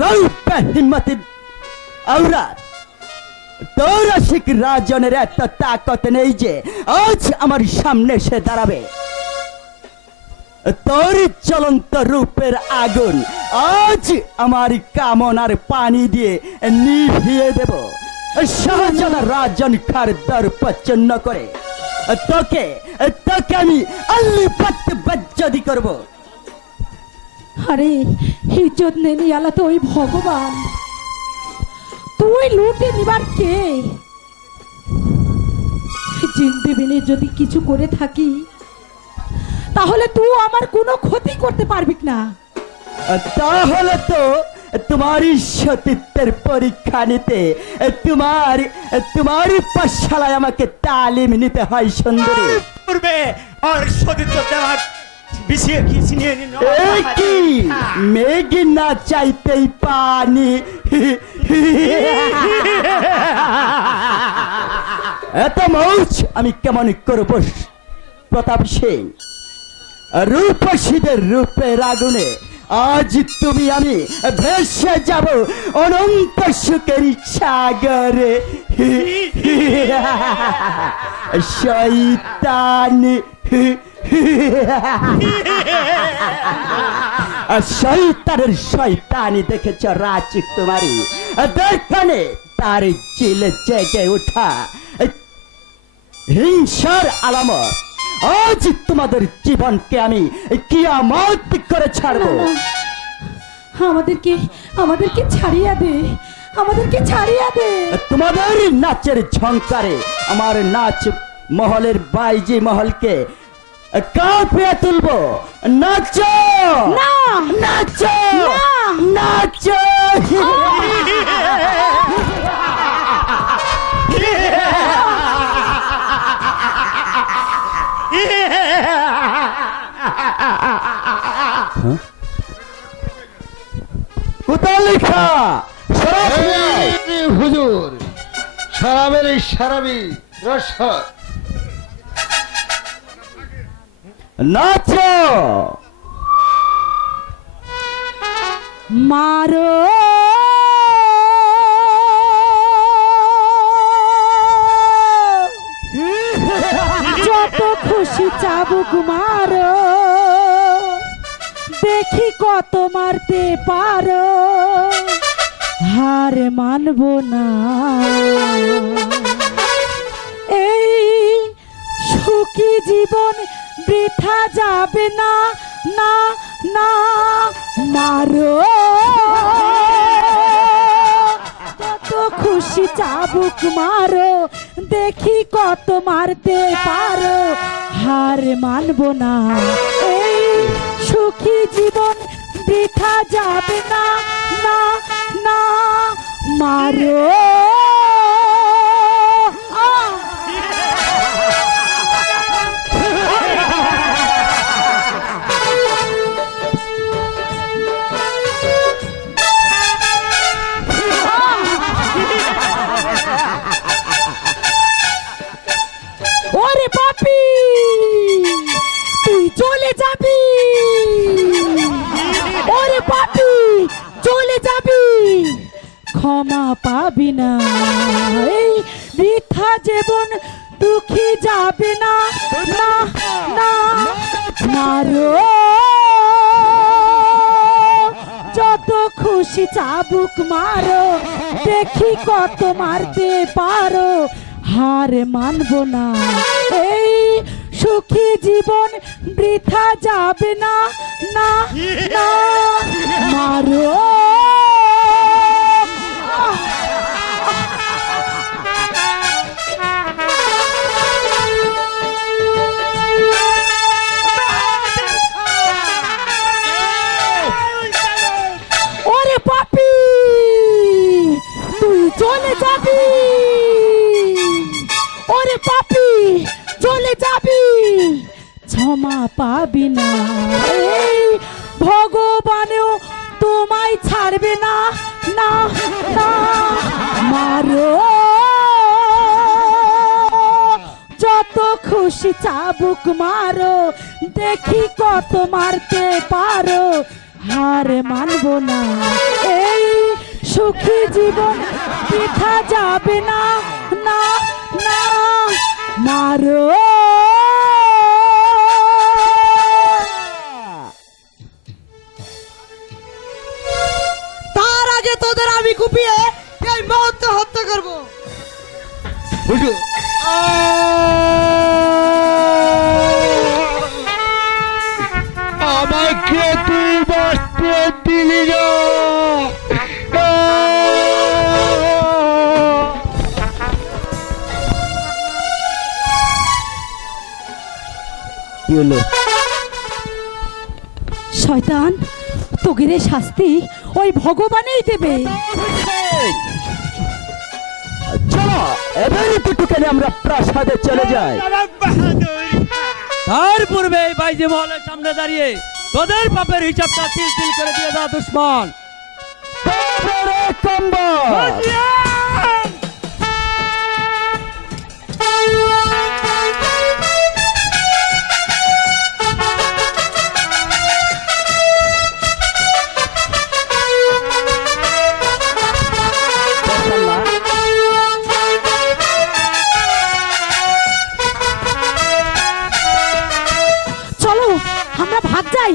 রও হিম্মতি আওরাত তোর আশিক রাজনের এত তাকত নেই যে আজ আমার সামনে সে দাঁড়াবে। তোর চলন্ত রূপের আগুন আজ আমার কামনার পানি দিয়ে নিভিয়ে দেব। শাহজাদা রাজন খার দর প্রচন্ন করে। তোকে তোকে আমি আল্লি পাত বজ্জদি করব। আরে ইজ্জত নেনি আলা তো ওই ভগবান। তুই লুটে নিবার কে? জিন্দেবিনে যদি কিছু করে থাকি তাহলে তুই আমার কোনো ক্ষতি করতে পারবি না। তাহলে তো তোমার সতীত্বের পরীক্ষা নিতে তোমার তোমার পাঠশালায় আমাকে তালিম নিতে হয় সুন্দরী। পূর্বে আর সতীর্থ দেওয়ার মেঘ না চাইতেই পানি। এত মৌজ আমি কেমন করব? প্রতাপ সিং রূপসীদের রূপের আগুনে আজ তুমি আমি ভেসে যাব অনন্ত সুখের সাগরে। শৈতানি শৈতানের শয়তানি দেখেছ রাজকুমারী। দর্পণে তার চিলে জেগে ওঠা হিংসার আলামত। আজ তোমাদের জীবনকে আমি কিয়ামত করে ছাড়বো। আমাদেরকে আমাদেরকে ছাড়িয়া দে আমাদেরকে ছাড়িয়া দে। তোমাদের নাচের ঝংকারে আমার নাচ মহলের বাইজি মহলকে কাঁপিয়ে তুলবো। নাচো! না। নাচো! নাচো! লেখা হুজুর সারাবের এই সারাবি রসদ। নাচো। মারো মারতে পারো। হার মানব না। এই সুখী জীবন বৃথা যাবে না না না, মারো। খুশি চাবুক মারো, দেখি কত মারতে পারো। হার মানব না। এই সুখী জীবন বৃথা যাবে না না না মারো। ক্ষমা পাবি না। এই বৃথা জীবন দুঃখী যাবে না। না না মারো যত খুশি চাবুক মারো, দেখি কত মারতে পারো। হার মানবো না। এই সুখী জীবন বৃথা যাবে না। না না পাবি না। এই ভগবানেও তোমায় ছাড়বে না না না, মারো। যত খুশি চাবুক মারো, দেখি কত মারতে পারো, হার মানবো না। এই সুখী জীবন পিঠা যাবে না না না, মারো। হুজুর আমাকে তুই বাঁচতে দিলি না। কি হলো? শয়তান তোগেরে শাস্তি ওই ভগবানই দেবে। এবারে আমরা প্রাসাদে চলে যাই। তার পূর্বে এই বাইজি মহলের সামনে দাঁড়িয়ে তোদের পাপের হিসাবটা তিল তিল করে দিয়ে দাও দুশ্মন। কম্বল। আমরা ভাগ যাই।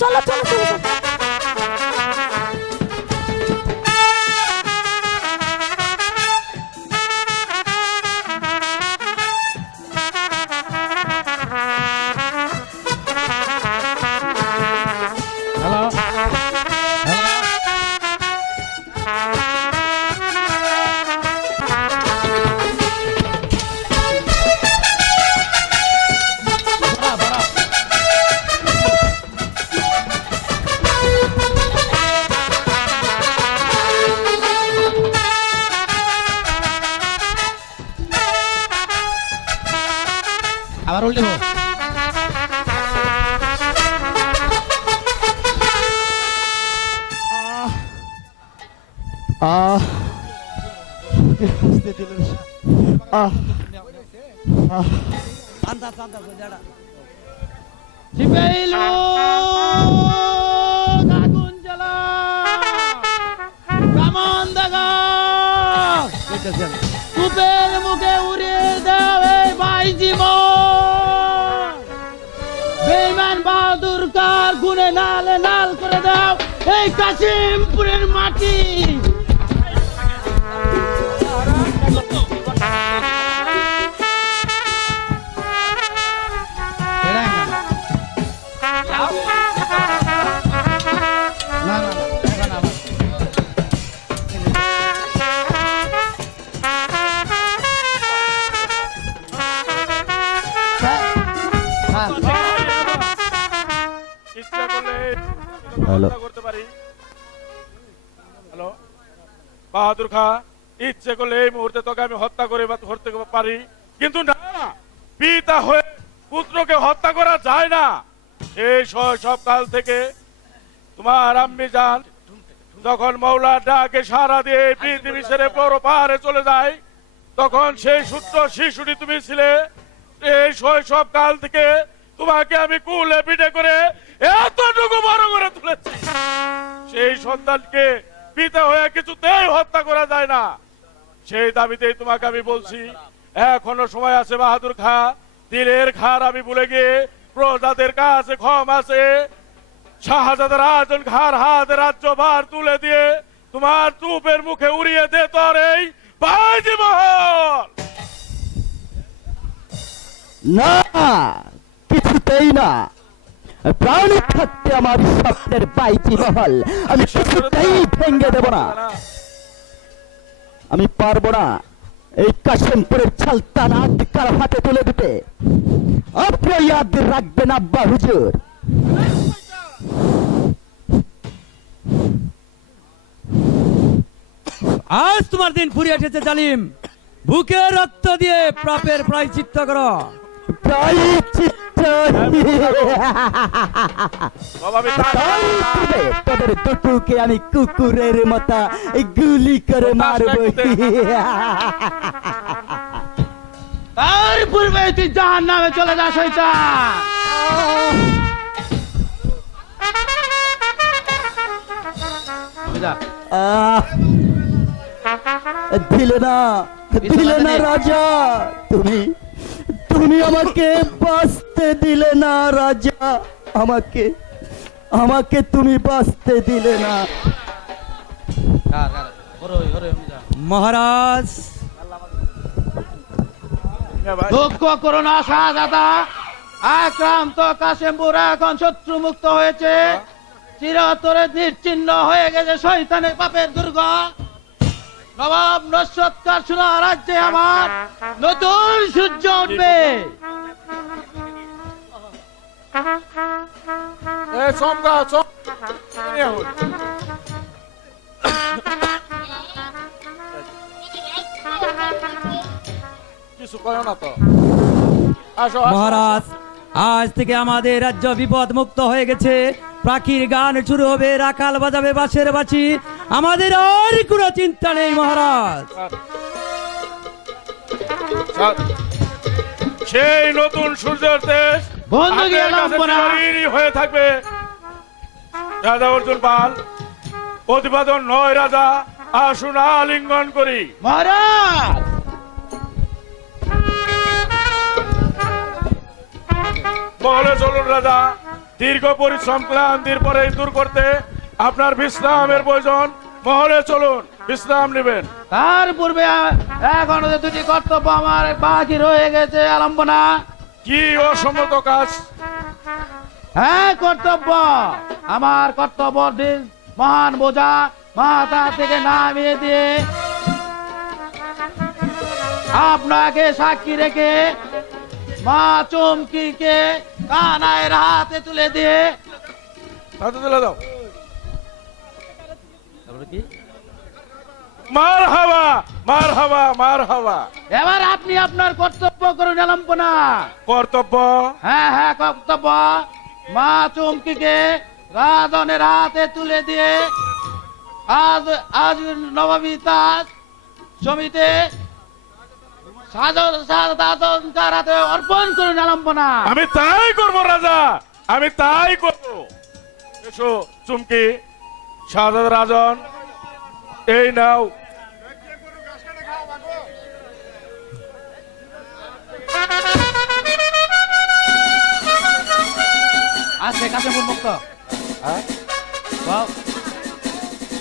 চলো চলো চলো। আগুন জ্বালা কামান দাগা কূপের মুখে উড়িয়ে বাইজি মহল বেইমান বাহাদুর কার গুনে নাল করে দাও এই কাশিমপুরের মাটি হ্যালো। হত্যা করতে পারি। হ্যালো। বাহাদুর খা ইচ্ছে করলে এই মুহূর্তে তোকে আমি হত্যা করে বা ধরতে পারি। কিন্তু না পিতা হয়ে পুত্রকে হত্যা করা যায় না। এই সব কাল থেকে তোমার আম্মি যান যখন মৌলার ডাকে সারা দিয়ে পৃথিবী ছেড়ে বড় পাহাড়ে চলে যায় তখন সেই সূত্র শিশুটি তুমি ছিলে। এই শৈশব কাল থেকে তোমাকে আমি কুলে পিঠে করে এতটুকু বড় করে তুলেছি। সেই সন্তানকে পিতা হয়ে কিছুতেই হত্যা করা যায় না। সেই দাবিতেই তোমাকে আমি বলছি, এখনও সময় আছে বাহাদুর খা, দিলের খার আমি ভুলে গিয়ে প্রজাদের কাছে ক্ষম আছে শাহজাদার রাজন খার হাত রাজ্যভার তুলে দিয়ে তোমার চুপের মুখে উড়িয়ে দে তোর এই বাজি মহল। না, কিছুতেই না। প্রাণ থাকতে আমার স্বপ্নের বাইকি মহল আমি কিছুতেই ভেঙে দেব না। আমি পারব না এই কাশিমপুরের ছালতানা কার হাতে তুলে দিতে। আপনি ইয়াদ রাখবেন আব্বা হুজুর। আজ তোমার দিন ফুরিয়ে এসেছে জালিম। বুকে রক্ত দিয়ে প্রাপের প্রায় চিত্ত করো। প্রায়শ্চিত্ত। তোদের দুটুকে আমি কুকুরের মতো গুলি করে মারবো তার পূর্বে তুই জাহান নামে চলে যা শৈতান দিলে না দিলে না রাজা তুমি তুমি আমাকে বাঁচতে দিলে না রাজা। আমাকে আমাকে তুমি বাঁচতে দিলে না। মহারাজ। দুঃখ করোনা শাহজাদা। আক্রান্ত কাশেমপুর এখন শত্রু মুক্ত হয়েছে। চিরতরে নিশ্চিন্ন হয়ে গেছে শৈতানের পাপের দুর্গ। নবাব নস্বৎকার শোনা রাজ্যে আমার নতুন সূর্য উঠবে। কিছু না তো। মহারাজ আজ থেকে আমাদের রাজ্য বিপদ মুক্ত হয়ে গেছে পাখির গান শুরু হবে রাখাল বাজাবে বাঁশের বাঁচি আমাদের আর কোনো চিন্তা নেই মহারাজ। সেই নতুন সূর্যের দেশ হয়ে থাকবে। রাজা অর্জুন পাল প্রতিপাদন নয় রাজা আসুন আলিঙ্গন করি। মহারাজ! মহলে চলুন রাজা দীর্ঘ পরিশ্রম ক্লান্তির পরে দূর করতে আপনার বিশ্রামের প্রয়োজন। মহলে চলুন বিশ্রাম নেবেন। তার পূর্বে এখনও যে দুটি কর্তব্য আমার বাকি রয়ে গেছে আলম্বনা। কি অসম্মত কাজ? হ্যাঁ কর্তব্য। আমার কর্তব্য দি- মহান বোঝা মাথা থেকে নামিয়ে দিয়ে। আপনাকে সাক্ষী রেখে মা চমকিকে কানায়ের হাতে তুলে দিয়ে। হাতে তুলে দাও। মার হাওয়া মার হাওয়া মার হাওয়া এবার আপনি আপনার কর্তব্য করুন আলম্পনা। কর্তব্য? হ্যাঁ হ্যাঁ কর্তব্য। মা চমকিকে রাজনের হাতে তুলে দিয়ে আজ আজ নবমী তাজ সমিতে অর্পণ করুন আলম্বনা। আমি তাই করব রাজা। আমি তাই করব। এসো চুমকি। সাজাদ রাজন। এই নাও। কাছে মুক্ত।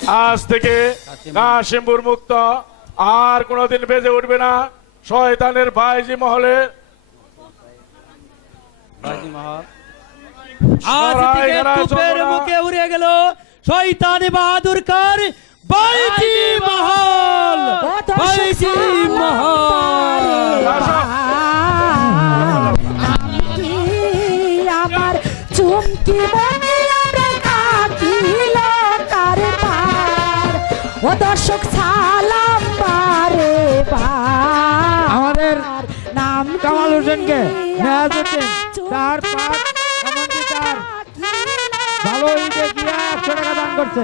আজ থেকে কাশিমপুর মুক্ত। আর কোনোদিন বেজে উঠবে না। শয়তানের ভাইজি মহলে। আজ থেকে তুপের মুখে উড়ে গেল শয়তান বাহাদুর কার বাইজি মহল। বাইজি মহল। আমার চুমকি মনে ও দর্শক সালাম হোসেনকে মেয়াজ তার পাঁচ ভালো ঈদে গিয়ে একশো টাকা দান করছে।